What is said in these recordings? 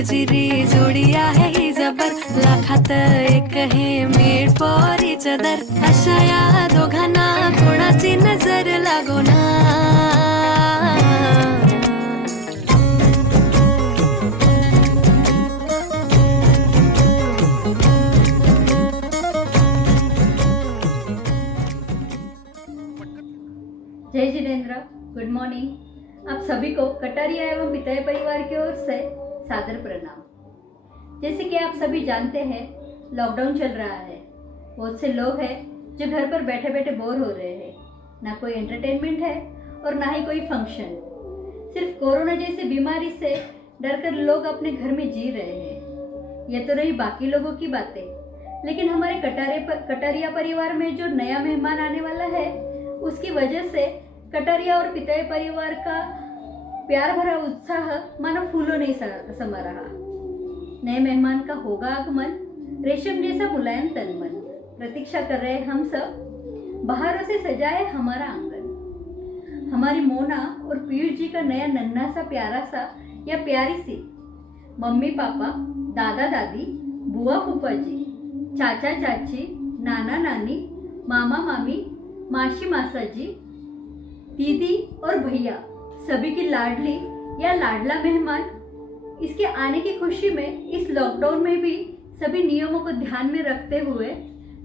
गुजरी जोडिया है ही जबर, लाखात एक हे मेड फॉर इच अदर. अशा या दोघांना कोणाची नजर लागो ना. जय जिनेंद्र, गुड मॉर्निंग। आप सभी को कटारिया एवं पितय परिवार की ओर से सादर प्रणाम। जैसे कि आप सभी जानते हैं, लॉकडाउन चल रहा है। बहुत से लोग हैं जो घर पर बैठे बैठे बोर हो रहे हैं। ना कोई एंटरटेनमेंट है और ना ही कोई फंक्शन। सिर्फ कोरोना जैसी बीमारी से डरकर लोग अपने घर में जी रहे हैं। ये तो रही बाकी लोगों की बातें, लेकिन हमारे कटारिया परिवार में जो नया मेहमान आने वाला है, उसकी वजह से कटारिया और पितय परिवार का प्यार भरा उत्साह मानो फूलों नहीं समा रहा। नए मेहमान का होगा आगमन, रेशम जैसा मुलायम तन मन। प्रतीक्षा कर रहे हम सब, बाहरों से सजाए हमारा आंगन। हमारी मोना और पीयूष जी का नया नन्हा सा प्यारा सा या प्यारी सी मम्मी पापा, दादा दादी, बुआ फूफा जी, चाचा चाची, नाना नानी, मामा मामी, मासी मासा जी, दीदी और भैया, सभी की लाडली या लाडला मेहमान। इसके आने की खुशी में इस लॉकडाउन में भी सभी नियमों को ध्यान में रखते हुए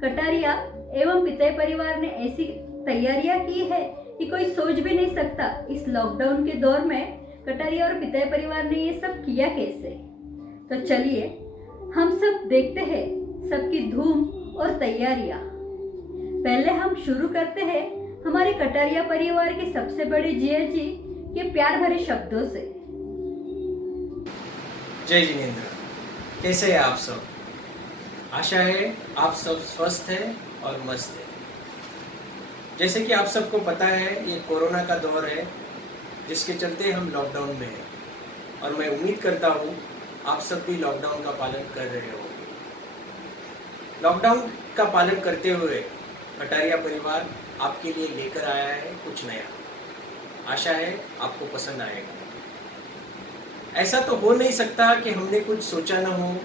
कटारिया एवं पितय परिवार ने ऐसी तैयारियां की है कि कोई सोच भी नहीं सकता इस लॉकडाउन के दौर में कटारिया और पितय परिवार ने ये सब किया कैसे। तो चलिए हम सब देखते हैं सबकी धूम और तैयारियां। पहले हम शुरू करते हैं हमारे कटारिया परिवार के सबसे बड़े जिया जी के प्यार भरे शब्दों से। जय जिनेंद्र, कैसे हैं आप सब? आशा है आप सब स्वस्थ हैं और मस्त हैं। जैसे कि आप सबको पता है, ये कोरोना का दौर है जिसके चलते हम लॉकडाउन में हैं, और मैं उम्मीद करता हूँ आप सब भी लॉकडाउन का पालन कर रहे हो। लॉकडाउन का पालन करते हुए कटारिया परिवार आपके लिए लेकर आया है कुछ नया। आशा है आपको पसंद आएगा। ऐसा तो हो नहीं सकता कि हमने कुछ सोचा न हो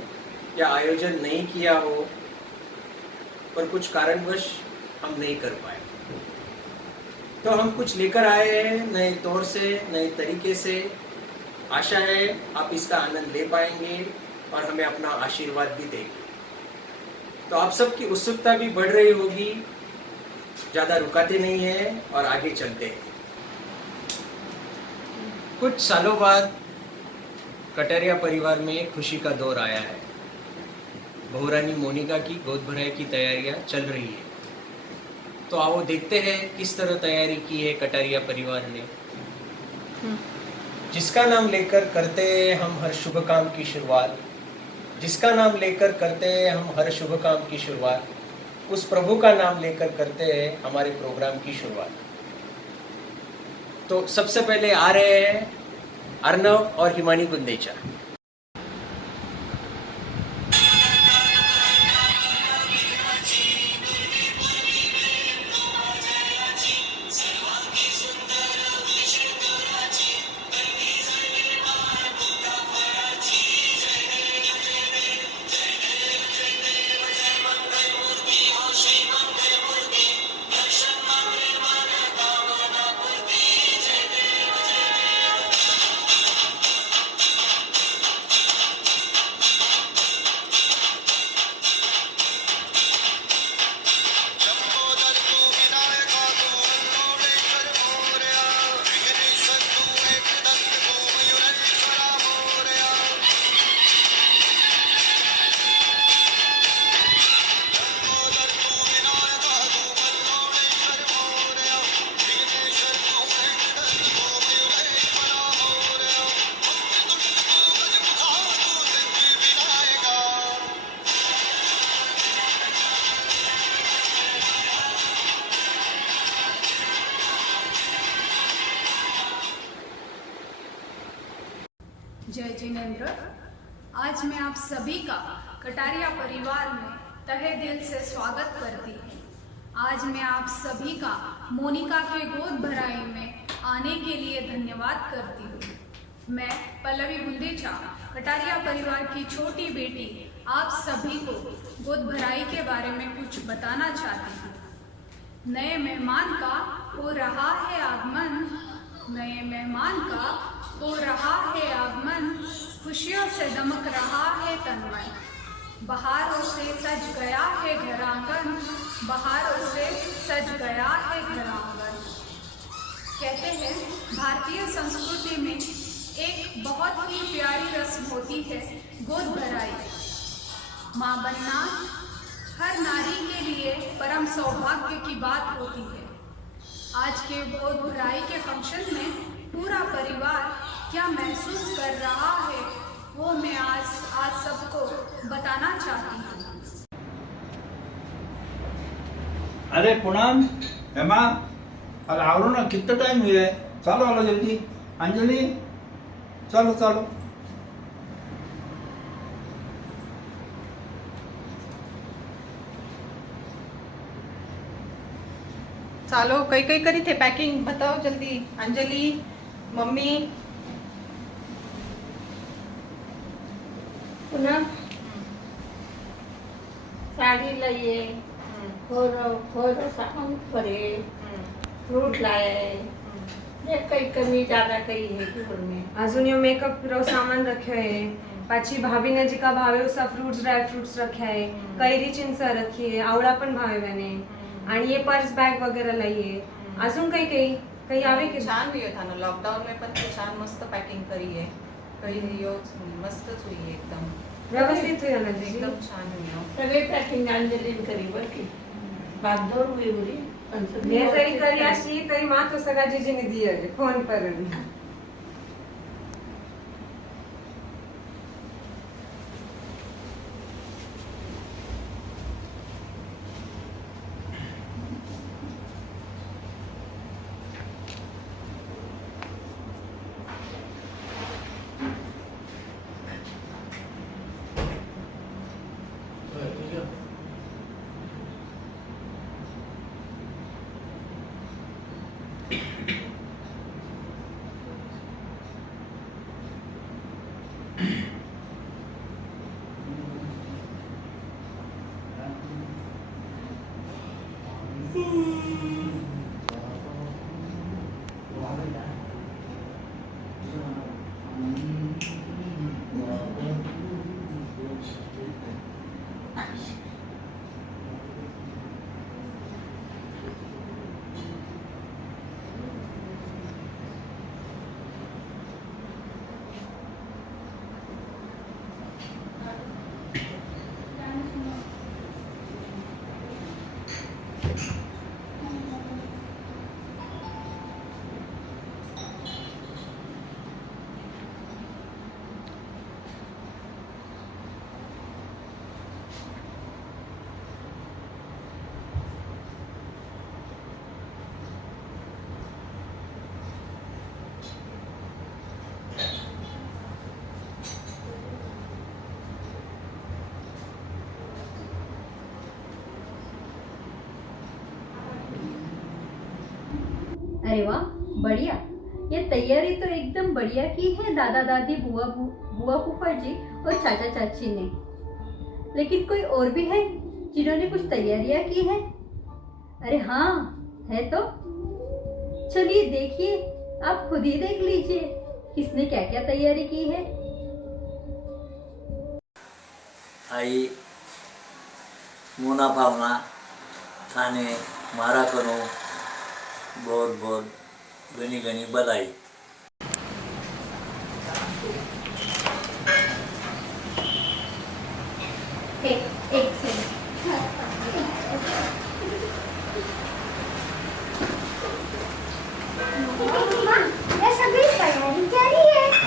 या आयोजन नहीं किया हो, पर कुछ कारणवश हम नहीं कर पाए। तो हम कुछ लेकर आए हैं नए तौर से, नए तरीके से। आशा है आप इसका आनंद ले पाएंगे और हमें अपना आशीर्वाद भी देंगे। तो आप सबकी उत्सुकता भी बढ़ रही होगी। ज़्यादा रुकाते नहीं हैं और आगे चलते हैं। कुछ सालों बाद कटारिया परिवार में खुशी का दौर आया है। बहुरानी मोनिका की गोद भराई की तैयारियां चल रही है। तो आओ देखते हैं किस तरह तैयारी की है कटारिया परिवार ने। जिसका नाम लेकर करते हैं हम हर शुभ काम की शुरुआत, जिसका नाम लेकर करते हैं हम हर शुभ काम की शुरुआत, उस प्रभु का नाम लेकर करते हैं हमारे प्रोग्राम की शुरुआत। तो सबसे पहले आ रहे हैं अर्नव और हिमानी गुंदेचा। जय जिनेंद्र, आज मैं आप सभी का कटारिया परिवार में तहे दिल से स्वागत करती हूँ। आज मैं आप सभी का मोनिका के गोद भराई में आने के लिए धन्यवाद करती हूँ। मैं पल्लवी गुंदेचा कटारिया परिवार की छोटी बेटी आप सभी को गोद भराई के बारे में कुछ बताना चाहती हूँ। नए मेहमान का हो रहा है आगमन, नए मेहमान का हो रहा है आगमन, खुशियों से दमक रहा है तन मन। बहारों से सज गया है घर आंगन, बहारों से सज गया है घर आंगन। कहते हैं भारतीय संस्कृति में एक बहुत ही प्यारी रस्म होती है गोद भराई। माँ बनना हर नारी के लिए परम सौभाग्य की बात होती है। आज के गोद भराई के फंक्शन में पूरा परिवार क्या महसूस कर रहा है वो मैं आज सबको बताना चाहती हूँ। अरे पूनम, हेमा, अरे आवरो ना, कितना टाइम हुआ है? चलो आलो जल्दी। अंजलि, चलो चलो। ચાલો કઈ કઈ કરી થે પેકિંગ બતાવો જલ્દી. અંજલિ, મમ્મી. पुनः साड़ी लाइए, खोरो सामान भरे, फ्रूट लाए। ये कई कमी ज्यादा कई है घर में। अजून यो मेकअप रो सामान रख्यो है, पाછી ભાભીને જે કા ભાવે ઉસા फ्रूट्स ड्राय फ्रूट्स रख्या है, कैरी चिंच रखी है, आवळा पण भावे बने आणि ये पर्स बॅग वगैरे लाईये. अजून काही काही काही आवे की छान हुई था ना लॉकडाउन में पण छान मस्त पैकिंग करी है. कहीं यो मस्तच हुई है एकदम व्यवस्थित हुई ना जी. एकदम छान हुई हो. सगळे पॅकिंग अंजली करी बर की भागदौड हुई बुरी. हे जरी करी अशी तरी मातो सगळा जीजीने दिये फोन करून. अरे वाह, बढ़िया। ये तैयारी तो एकदम बढ़िया की है दादा दादी, बुआ फूफा जी और चाचा चाची ने। लेकिन कोई और भी है जिन्होंने कुछ तैयारियां की है? अरे हाँ, है तो। चलिए देखिए, आप खुद ही देख लीजिए किसने क्या क्या तैयारी की है। आई मोना भावना थाने मारा करो बहुत बहुत घनी घनी बधाई। एक से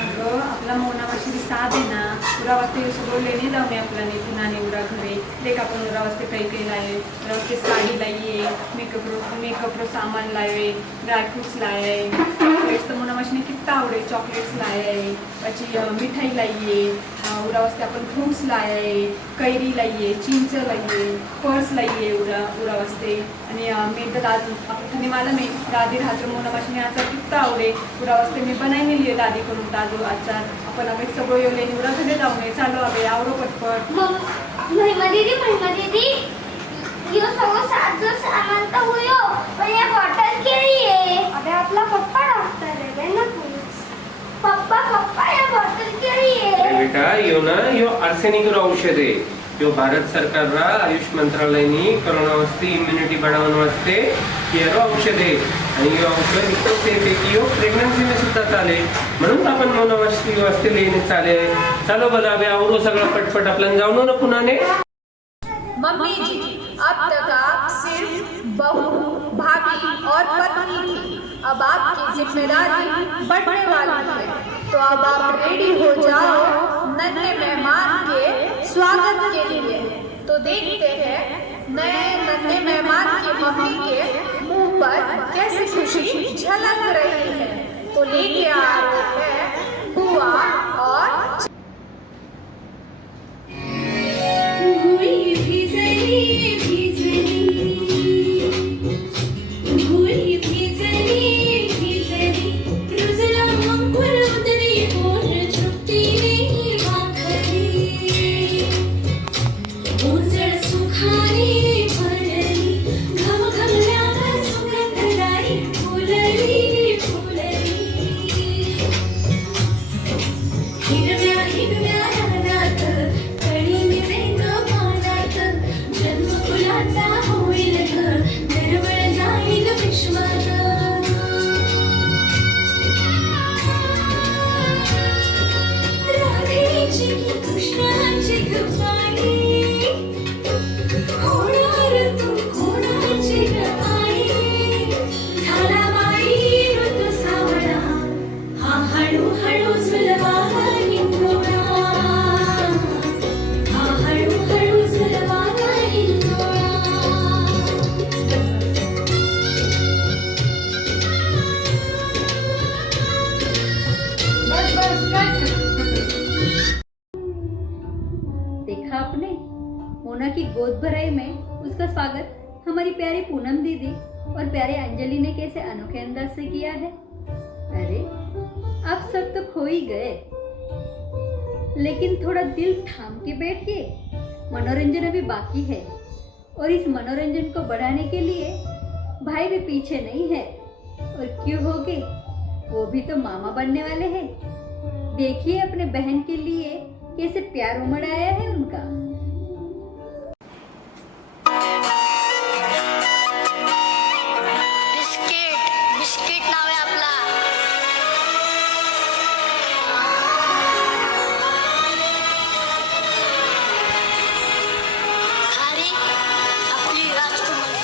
अगं आपला मोना मावशी साध आहे ना, उरा वाजते सगळं लेणे जाऊ मी आपला नेते नाणे उरा घरे लेक आपण उरा वाजते काही काही लाये, उरा वाजते साड़ी लाइए, मेकअप रो सामान लाए, ड्राई फ्रूट्स लाए, चॉकलेट्स तो मोना मावशी ने कितना आवड़े, चॉकलेट्स लाए, પછી मिठाई लाइए, उरावस्ते अपन फ्रूट्स लाये कैरी लाइए चिंच लाइए पर्स लाइए उरावस्ते आणि मी तर आपण मालूम है दादी रात्र मोना माशनी आचार कितना आवडे उरावस्ते मी बनाई लिए दादी करून ताजो आचार अपन अबे सगळं येले उरा घरे जाऊन चालू अबे आवरो पटपट महिमा दीदी यो सगळं साधं सामान तर होयो पण या बॉटल केली आहे अबे आपला पप्पा डॉक्टर आहे ना पप्पा या बॉटल केली आहे बेटा यो ना यो आर्सेनिक औषध आहे यो भारत सरकारला आयुष मंत्रालयाने कोरोना वास्ते इम्युनिटी बढ़ावण वास्ते केरो औषध आहे आणि यो औषध इतकं सेफ आहे की यो प्रेग्नन्सी में सुद्धा चाले म्हणून आपण मोनावास्ती वास्ते लेने चाले चलो बला बे आवरो सगळं पटपट आपल्याला जाऊन ना पुन्हा ने मम्मी जी अब तक आप सिर्फ बहू भाभी और पत्नी थी अब आपकी जिम्मेदारी बढ़ने वाली है तो अब आप रेडी हो जाओ नन्हे मेहमान के स्वागत के लिए तो देखते हैं नए नन्हे मेहमान की मम्मी के मुंह पर कैसी खुशी झलक रही है तो लेके आ रहे हैं बुआ और देखा आपने मोना की गोद भराई में उसका स्वागत हमारी प्यारी पूनम दीदी और प्यारे अंजलि ने कैसे अनोखे अंदाज से किया है। अरे आप सब तो खो ही गए, लेकिन थोड़ा दिल थाम के बैठिए, मनोरंजन अभी बाकी है और इस मनोरंजन को बढ़ाने के लिए भाई भी पीछे नहीं है। और क्यों होगे, वो भी तो मामा बनने वाले हैं। देखिए अपने बहन के लिए कैसे प्यार उमड़ आया है उनका। बिस्किट नाव आहे आपला अरे आपली राजकुमारी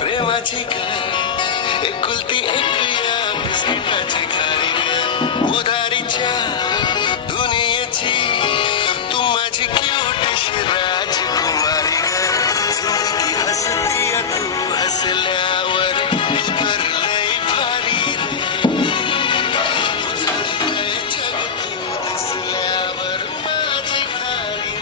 प्रेमाची काय एकुलती एक या बिस्किटाची खारी उधारीच्या दुनियेची तू माझी क्यूटशी राजकुमारी जिंदगी हसती तू हसल्यावर तर लय भारी रे उजळलंय जग तू दिसल्यावर माझी खारी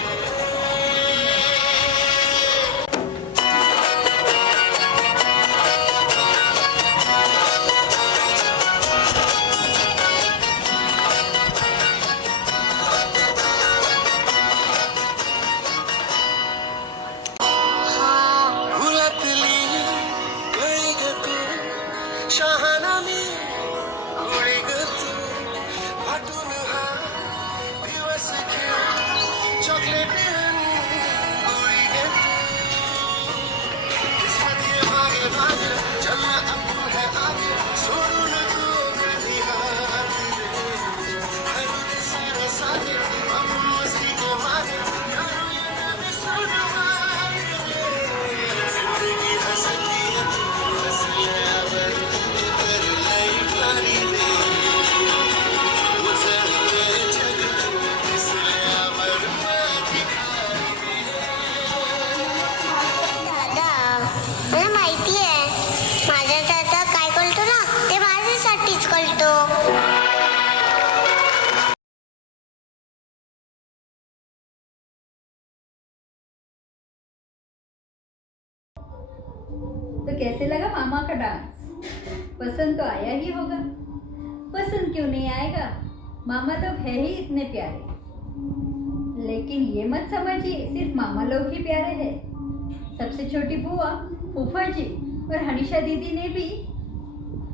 तो कैसे लगा मामा का डांस? पसंद तो आया ही होगा। पसंद क्यों नहीं आएगा, मामा लोग है ही इतने प्यारे। लेकिन ये मत समझिए सिर्फ मामा लोग ही प्यारे हैं। सबसे छोटी बुआ, फूफा जी और हनीशा दीदी ने भी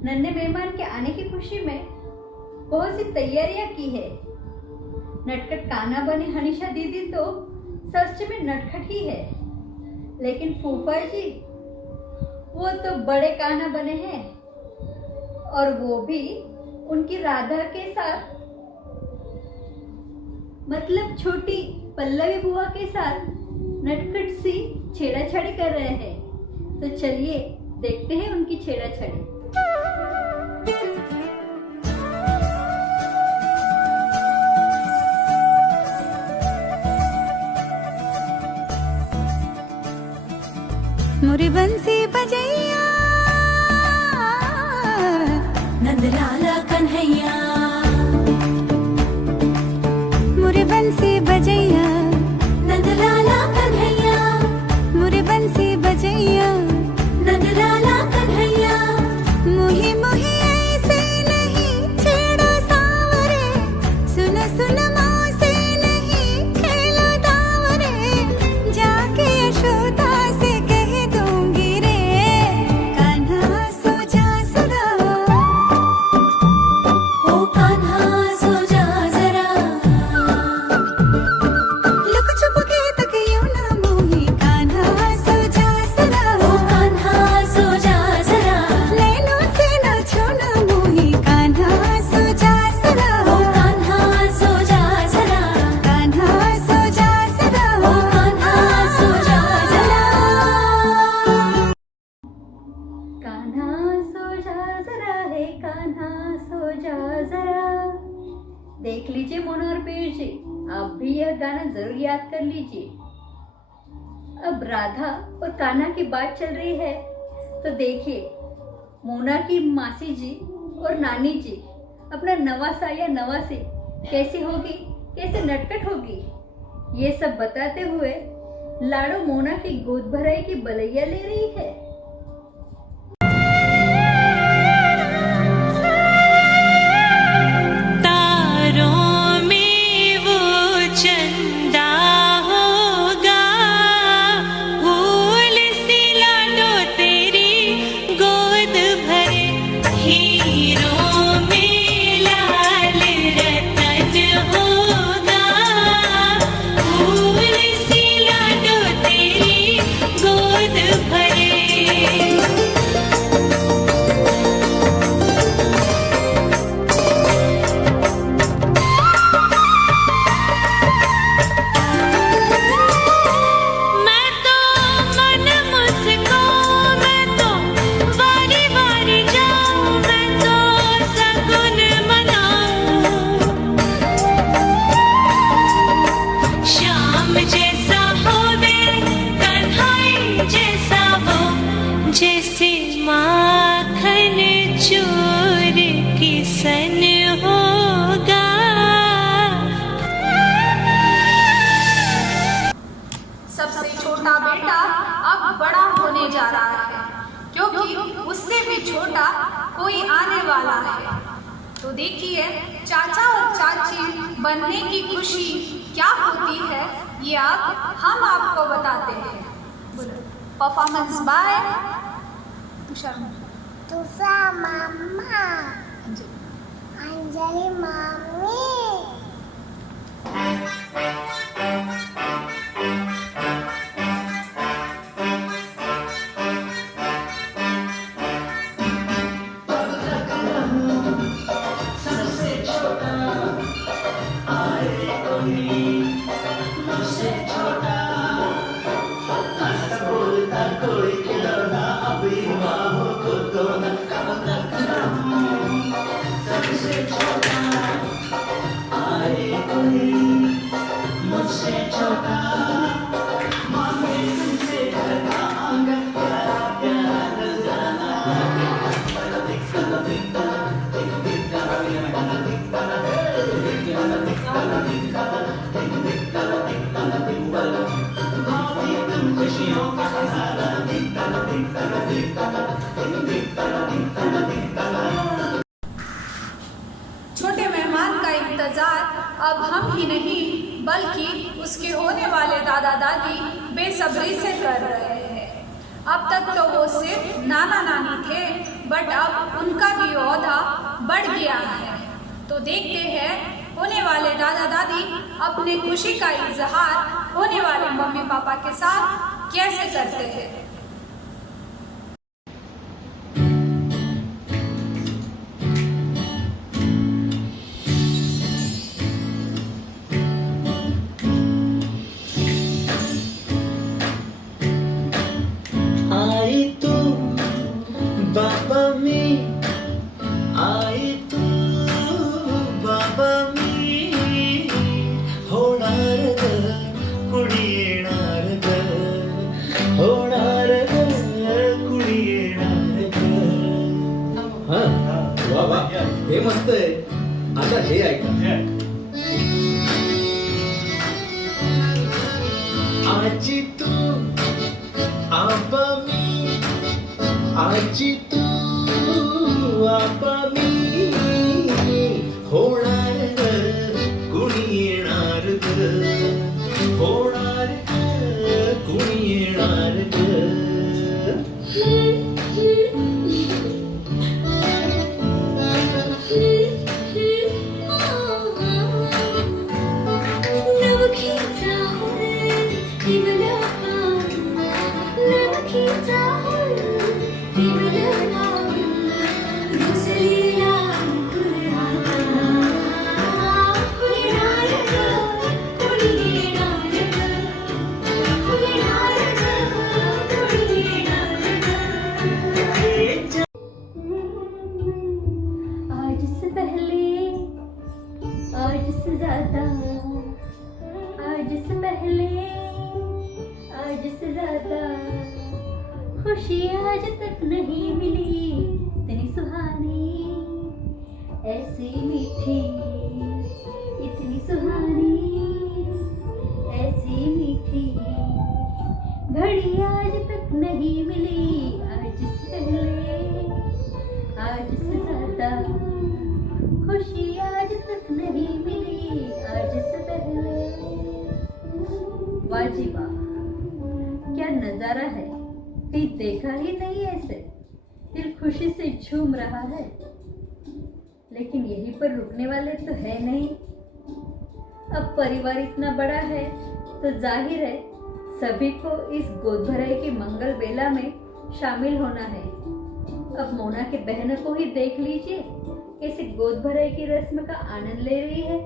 नन्हे मेहमान के आने की खुशी में बहुत सी तैयारियां की है। नटखट कान्हा बने हनीशा दीदी तो सच में नटखट ही है, लेकिन फूफा जी वो तो बड़े कान्हा बने हैं, और वो भी उनकी राधा के साथ, मतलब छोटी पल्लवी बुआ के साथ नटखट सी छेड़ाछाड़ी कर रहे हैं। तो चलिए देखते हैं उनकी छेड़ाछाड़ी। मुरी बंसी बजैया नंदलाला कन्हैया, मुरी बंसी बजैया नंदलाला कन्हैया, मुरी बंसी बजैया नंदलाला कन्हैया। मुही मुही ऐसे नहीं छेड़ो सावरे, सुनो सुनो मौसे नहीं खेलो दावरे, जाके यशोदा से कह दूंगी रे, कान्हा सो जा जरा, ओ कान्हा सो जा जरा, लुक छुप के तकियों ना मोही, कान्हा सो जा जरा, ओ कान्हा सो जा जरा, नैनों से ना छूना मोही, कान्हा सो जा जरा, ओ कान्हा सो जा जरा, कान्हा सो जा जरा, ओ कान्हा सो जा जरा। कान्हा सो जा जरा है, कान्हा सो जा जरा। देख लीजिए मोना और पीर जी, आप भी यह गाना जरूर याद कर लीजिए। अब राधा और कान्हा की बात चल रही है, तो देखिए मोना की मासी जी और नानी जी अपना नवासा या नवासी कैसी होगी, कैसे नटखट होगी, ये सब बताते हुए लाडो मोना की गोद भराई की बलैया ले रही है। तारों में वो चंदा होगा, फूल सी लाडो तेरी गोद भरे, हीरों में लाल रतन होगा, फूल सी लाडो तेरी गोद भरे। मैं तो मन मुझको, मैं तो वारी वारी जाऊं, मैं तो सगुन मनाऊं, श्याम जैसा हो वे कन्हई जैसा हो, जैसे माखन चोर किसन होगा। सबसे छोटा बेटा अब बड़ा होने जा रहा है, क्योंकि उससे भी छोटा कोई आने वाला है। तो देखिए चाचा और चाची बनने की खुशी क्या होती है, ये आप हम आपको बताते हैं। परफॉर्मेंस बाय तुषार मामा, अंजलि मामी। वाले दादा दादी बेसब्री से कर रहे हैं। अब तक तो वो सिर्फ नाना नानी थे, बट अब उनका भी ओहदा बढ़ गया है। तो देखते हैं होने वाले दादा दादी अपने खुशी का इजहार होने वाले मम्मी पापा के साथ कैसे करते हैं। आई तू बाबा मी, आई तू बाबा मी, होणार ग कुणी येणार ग, होणार ग कुणी येणार ग. वा वा, हे मस्त आहे. आता हे ऐका. आजी तू आबा मी, आजी तू आबा मी, होणार ग कुणी येणार ग, होणार ग कुणी येणार ग. आज से पहले, आज से ज्यादा, आज से पहले, आज से ज्यादा खुशी आज तक नहीं मिली, इतनी सुहानी, ऐसी मीठी, इतनी सुहानी, ऐसी मीठी घड़ी आज तक नहीं मिली। आज से पहले, आज से ज्यादा खुशी आज तक नहीं मिली, आज से पहले। वाह जी वाह, क्या नजारा है, कहीं देखा ही नहीं ऐसे। दिल खुशी से झूम रहा है, लेकिन यहीं पर रुकने वाले तो है नहीं। अब परिवार इतना बड़ा है तो जाहिर है सभी को इस गोद भराई की मंगल बेला में शामिल होना है। अब मोना के बहनों को ही देख लीजिए कैसे गोद भराई की रस्म का आनंद ले रही है।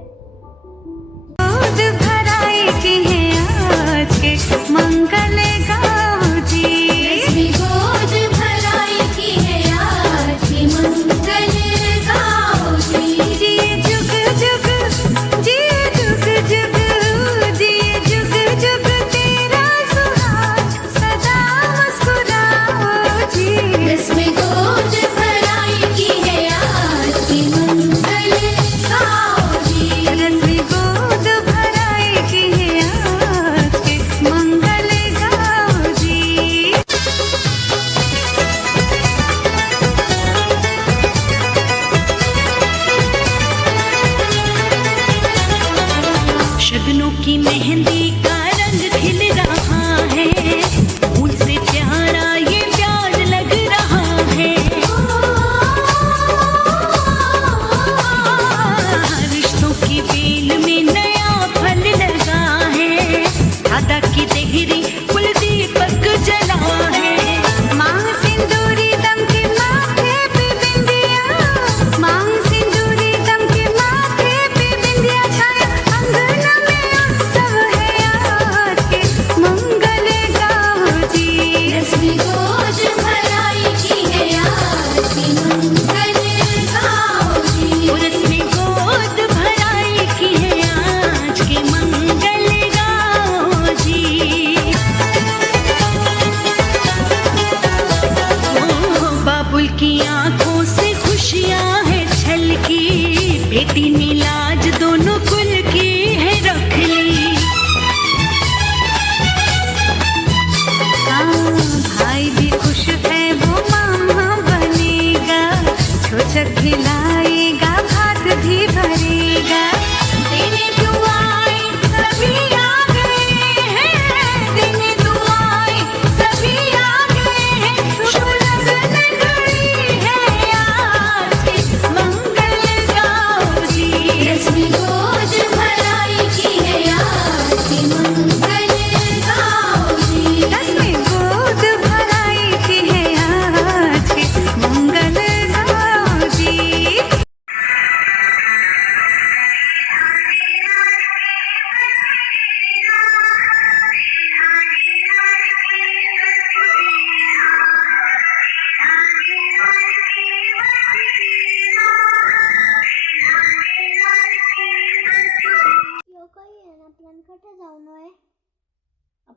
गोद भराई की है आज के मंगल गाँव जी, गोद भराई की है आज के मंगल गाँव जी। जिए जुग जुग, जिए जुग जुग, जिए जुग जुग तेरा सुहाग सदा मुस्कुराओ जी। इसमें गोद भराई की है आज के मंगल गाँव जी, इसमें गोद भराई की है आज के मंगल गाँव जी। शगनों की मेहंदी का रंग खिल रहा है, फूल से प्यारा ये प्यार लग रहा है। रिश्तों की बेल में नया फल लगा है, दादा की देहरी कुल दीपक जला है। मांग सिंदूरी दम के माथे पे बिंदिया, मांग सिंदूरी दम के माथे पे बिंदिया छाया, अंगना में उत्सव है आज के मंगल गाँव जी। रश्मि गोद भराई की है आज के मंगल गाँव जी, रश्मि गोद भराई की है आज के मंगल गाँव जी। बाबुल की आंखों से खुशियां है छलकी, बेटी ने लाज दोनों कुल की है रख ली। हाँ, भाई भी खुश है वो मामा बनेगा, छोचक खिलाएगा भात भी भरेगा। तेरे दुआएं सभी आ गए हैं,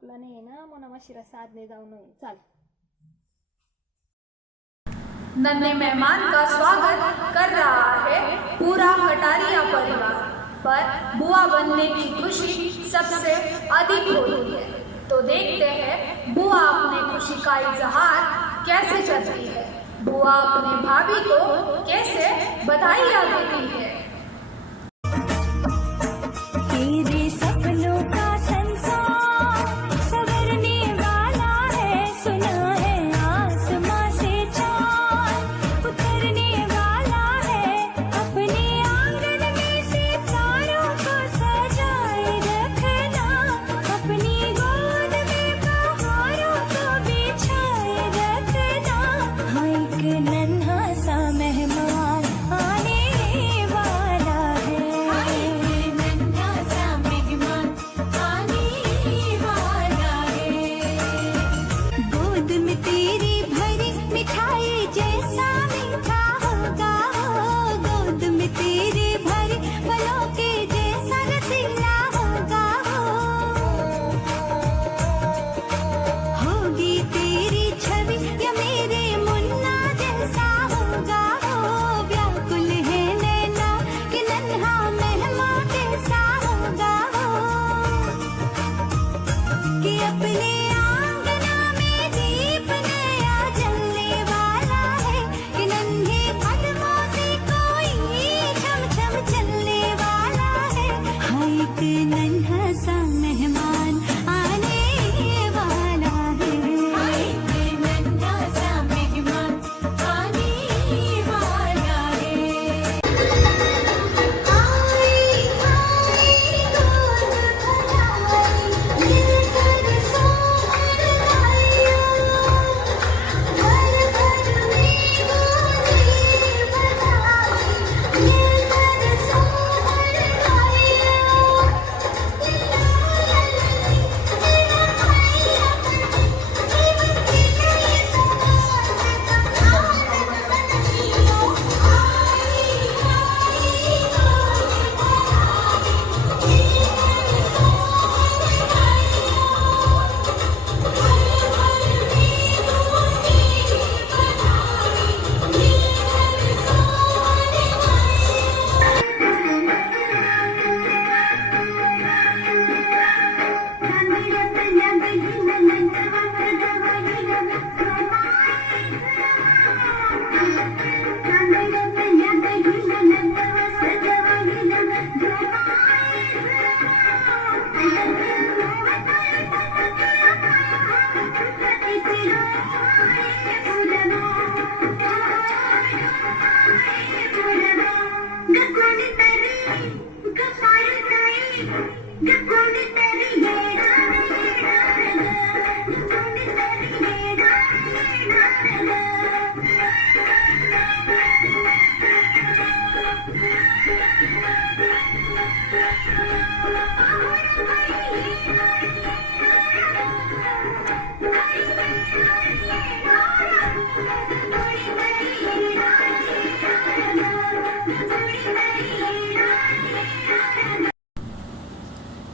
आपला नाही ना मोना माशीला साधने जाऊ नये चाल. नन्हे मेहमान का स्वागत कर रहा है पूरा कटारिया परिवार, पर बुआ बनने की खुशी सबसे अधिक होती है. तो देखते हैं बुआ अपने खुशी का इजहार कैसे करती है. बुआ अपने भाभी को कैसे बधाइयाँ देती है. तेरे सपनों का संसार संवरने वाला है, सुना है आसमां से चांद उतरने वाला है. अपने आंगन में सितारों को सजाए रखना, अपनी गोद में बहारों को बिछाए रखना. हाँ एक नन्हा सा मेहमान आने वाला है. गोद में तेरी भरी मिठाई जैसा मीठा होगा, गोद में तेरी भरी फलों के जैसा रसीला होगा. होगी तेरी छवि या मेरे मुन्ना जैसा होगा, व्याकुल है नैना कि नन्हा मेहमान कैसा होगा. कि अपने आंगना में दीप नया जलने वाला है, कि नन्हे कदमों से कोई छम छम चलने वाला है. हाँ एक नन्हा सा मेहमान आने वाला है. हाँ एक नन्हा सा मेहमान आने वाला है.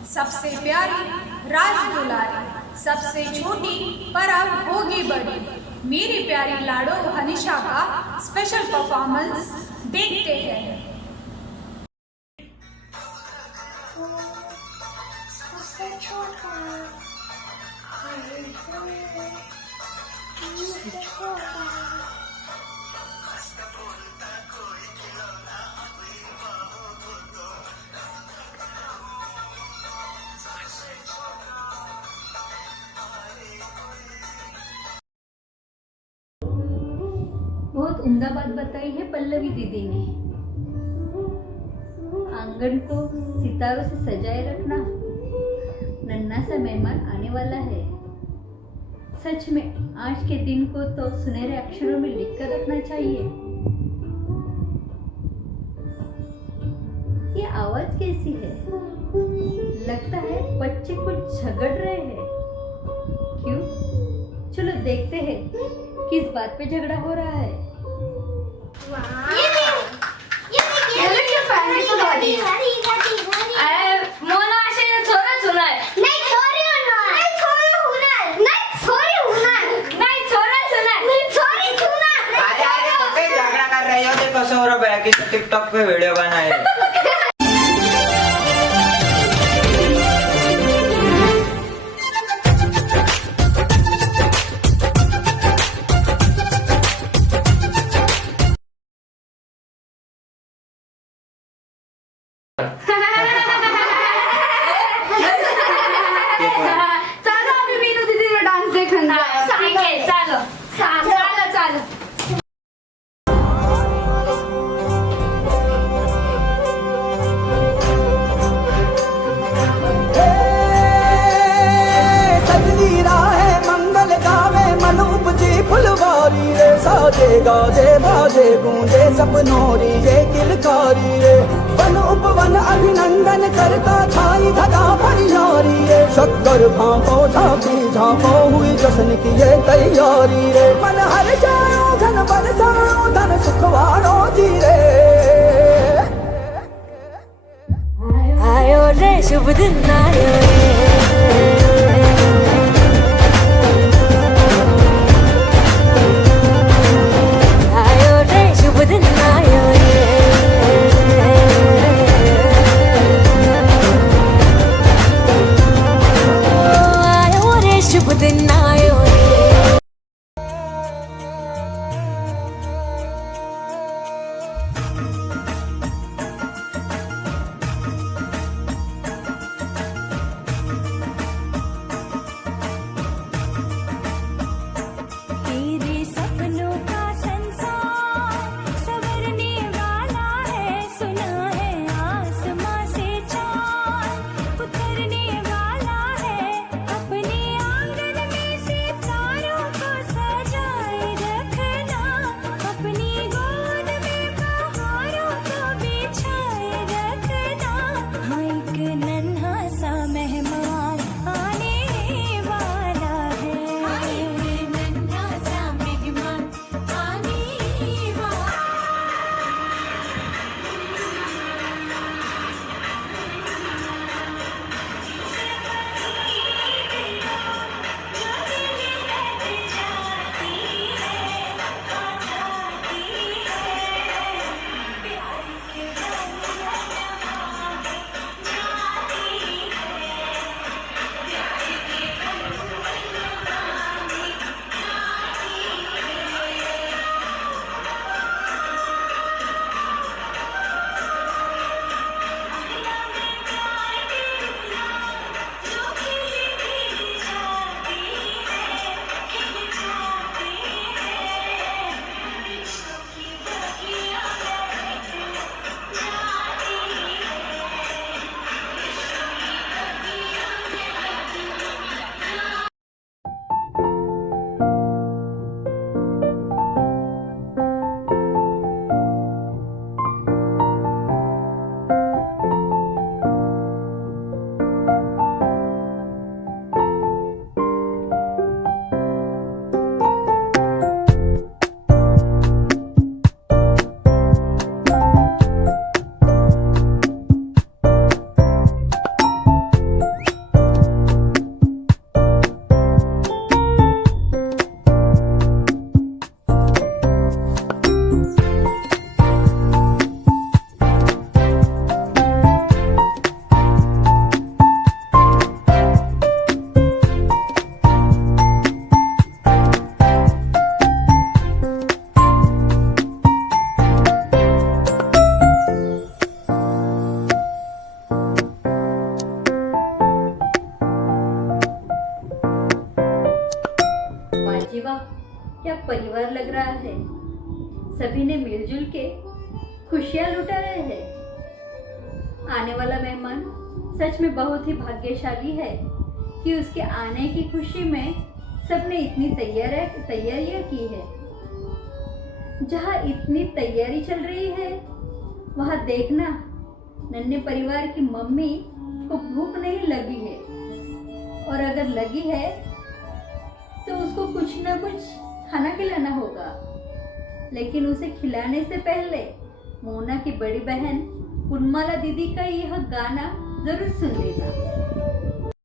सबसे प्यारी राज दुलारी, सबसे छोटी पर अब होगी बड़ी, मेरी प्यारी लाडो हनीशा का स्पेशल परफॉर्मेंस देखते हैं. बहुत उम्दा बात बताई है पल्लवी दीदी ने. आंगन को सितारों से सजाए रखना, नन्हा सा मेहमान आने वाला है. सच में आज के दिन को तो सुनहरे अक्षरों में लिखकर रखना चाहिए. ये आवाज कैसी है? लगता है बच्चे कुछ झगड़ रहे हैं. क्यों? चलो देखते हैं किस बात पे झगड़ा हो रहा है. मोना थोड़ा सुना है. नहीं छोरी की तो टिकटॉक पे वीडियो बनाए। चलो अभी मीनू दीदी का डांस देखना है। ठीक है चलो चलो चलो। सजनी राहे मंगल गावे मन उपजी फुलवारी रे, साजे गाजे बाजे गूंजे सपनोरी ये किलकारी रे, वन उपवन अभिनंदन करता छाई धगा परियारी रे, शक्कर भांपो झांकी झांपो हुई जश्न की ये तैयारी रे, मन हर जाओ धन बरसाओ धन सुखवारो जी रे। आयो रे शुभ दिन आयो रे, आयो रे शुभ दिन आयो रे, आयो रे शुभ दिन आयो रे। तेरे सपनों का संसार संवरने वाला है, सुना है आसमां से चांद उतरने वाला है, अपने आंगन में सितारों को सजाए रखना, अपनी गोद में बहारों को बिछाए रखना, हाँ एक नन्हा सा मेहमान आने वाला है, नन्हा सा मेहमान आने वाला। वाह, क्या परिवार लग रहा है। सभी ने मिलजुल के खुशियां लुटा रहे हैं। आने वाला मेहमान सच में बहुत ही भाग्यशाली है कि उसके आने की खुशी में सबने इतनी तैयारियां की है। जहाँ इतनी तैयारी चल रही है वहाँ देखना नन्हे परिवार की मम्मी को भूख नहीं लगी है, और अगर लगी है तो उसको कुछ ना कुछ खाना खिलाना होगा। लेकिन उसे खिलाने से पहले मोना की बड़ी बहन उर्मिला दीदी का यह गाना जरूर सुन लेना।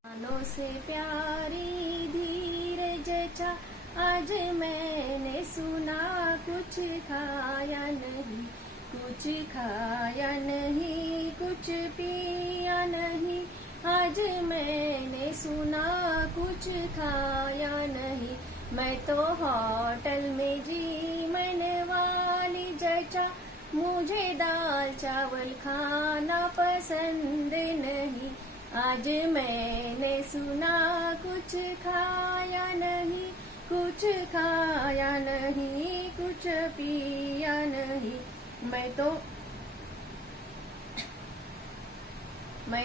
कानों से प्यारी धीरज चा, आज मैंने सुना कुछ खाया नहीं, कुछ खाया नहीं कुछ पिया नहीं, आज मैंने सुना कुछ खाया नहीं। मैं तो होटल में जी मन वाली जचा, मुझे दाल चावल खाना पसंद नहीं। आज मैंने सुना कुछ खाया नहीं कुछ खाया नहीं कुछ पिया नहीं। मैं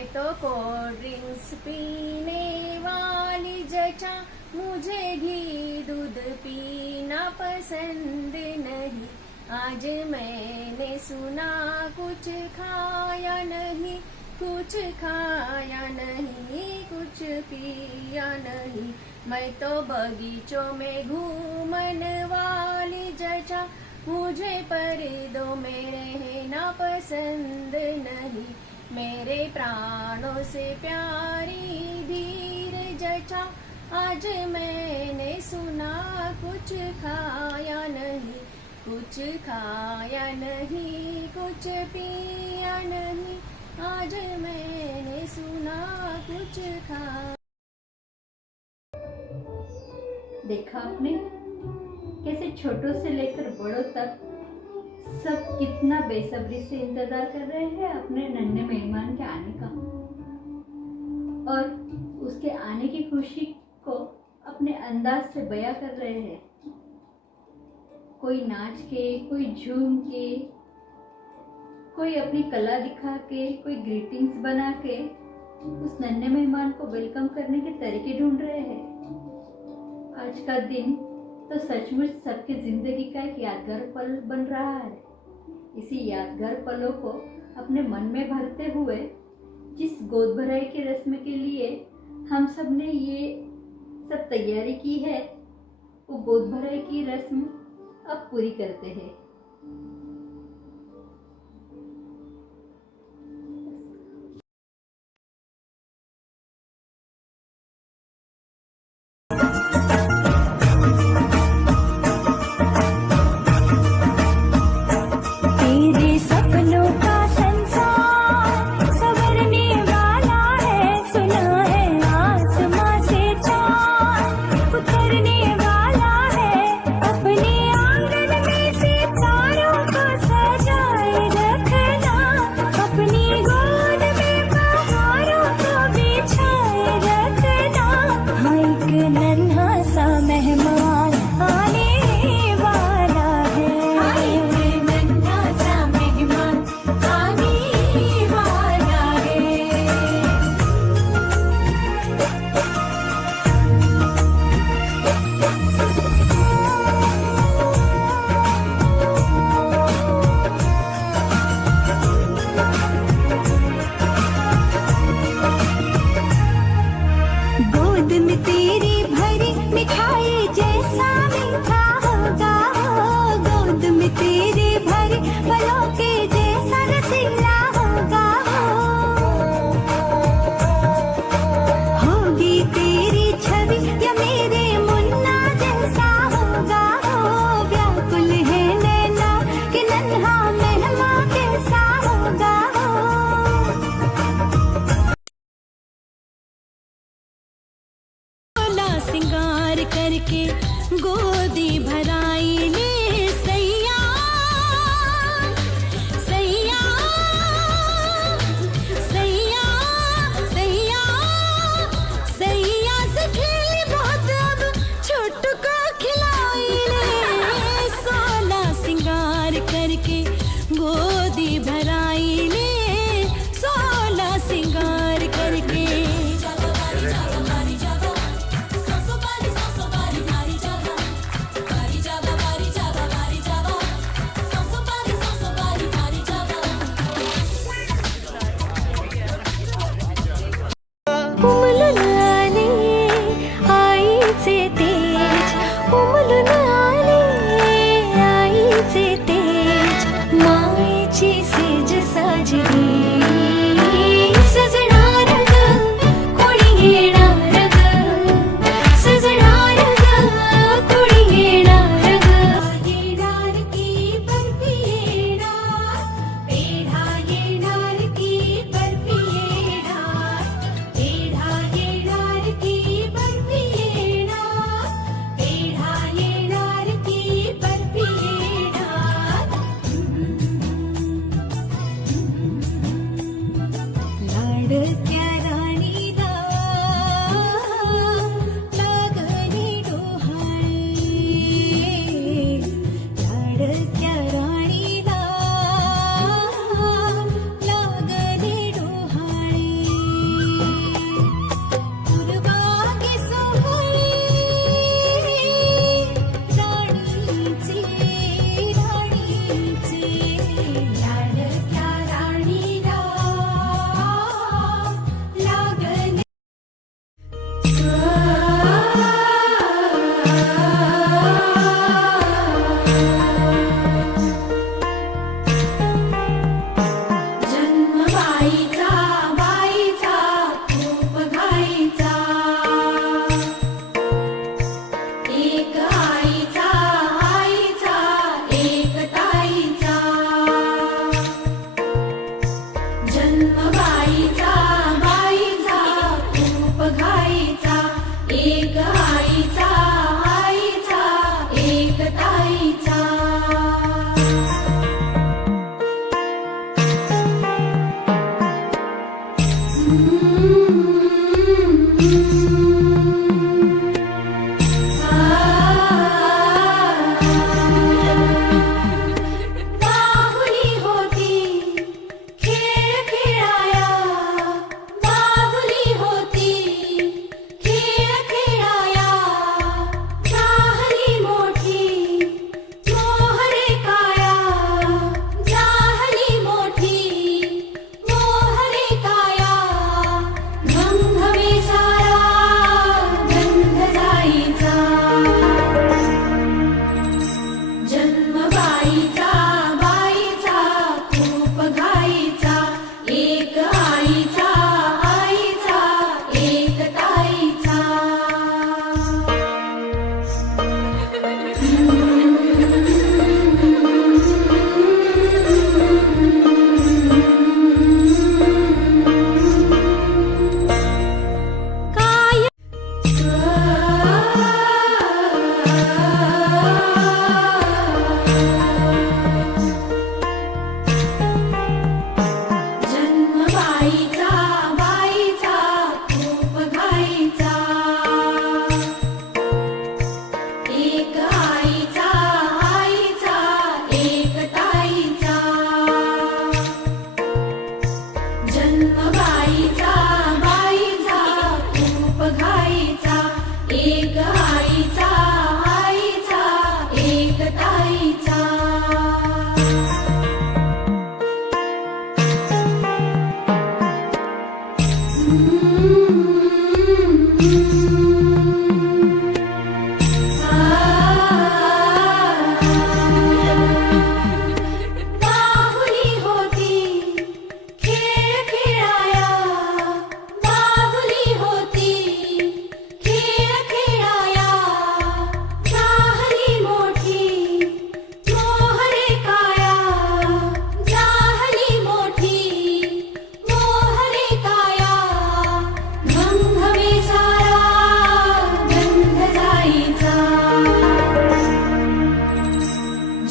तो कोल्ड ड्रिंक्स पीने वाली जचा, मुझे घी दूध पीना पसंद नहीं। आज मैंने सुना कुछ खाया नहीं कुछ खाया नहीं कुछ पिया नहीं। मैं तो बगीचों में घूमन वाली जचा, मुझे पर्दों में रहना पसंद नहीं। मेरे प्राणों से प्यारी धीर जचा, आज मैंने सुना कुछ खाया नहीं कुछ खाया नहीं कुछ पिया नहीं। आज मैंने सुना कुछ खाया। देखा आपने कैसे छोटों से लेकर बड़ों तक सब कितना बेसब्री से इंतजार कर रहे हैं अपने नन्हे मेहमान के आने का, और उसके आने की खुशी को अपने अंदाज से बयां कर रहे हैं। कोई नाच के, कोई झूम के, कोई अपनी कला दिखा के, कोई ग्रीटिंग्स बना के उस नन्हे मेहमान को वेलकम करने के तरीके ढूंढ रहे हैं। आज का दिन तो सचमुच सबकी जिंदगी का एक यादगार पल बन रहा है। इसी यादगार पलों को अपने मन में भरते हुए जिस गोद भराई की रस्म के लिए हम सब ने ये सब तैयारी की है, वो गोद भराई की रस्म अब पूरी करते हैं। करके गोदी भराई ले सैया सैया सैया सैया सैया से खेली बहुत अब छोटू को खिलाई ले। 16 सिंगार करके गोदी भराई ले 16 सिंगार करके। जन्म बाईचा बाईचा खूप घाईचा एक आईचा आईचा एक ताईचा जन्म बाईचा बाईचा खूप घाईचा एक आईचा आईचा एक ताईचा बाहुली होती खेळ खेळाया बाहुली होती खेळ खेळाया झाली मोठी मोहरे काया झाली मोठी मोहरे काया गंधवे सारा गंध जाईचा जन्म बाईचा बाईचा खूप घाईचा एक आईचा आईचा एक ताईचा काय जन्म बाईचा बाईचा खूप घाईचा एक आईचा आईचा एक ताईचा जन्म बाईचा बाईचा खूप घाईचा एक आईचा आईचा एक ताईचा बाहुली होती खेळ खेळाया बाहुली होती खेळ खेळाया झाली मोठी मोहरे काया झाली मोठी मोहरे काया गंधवे सारा गंध जाईचा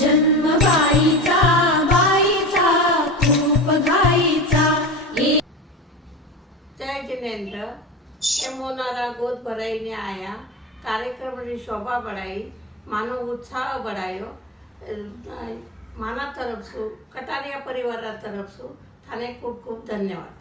जन्म बाईचा बाईचा खूप घाईचा जय जिनेन्द्र ये मोनारा गोद भराई ने आया कार्यक्रम री शोभा बढ़ाई मानो उत्साह बढ़ायो माना तरफ सु कटारिया परिवार तरफ सु थाने खूब खूब धन्यवाद।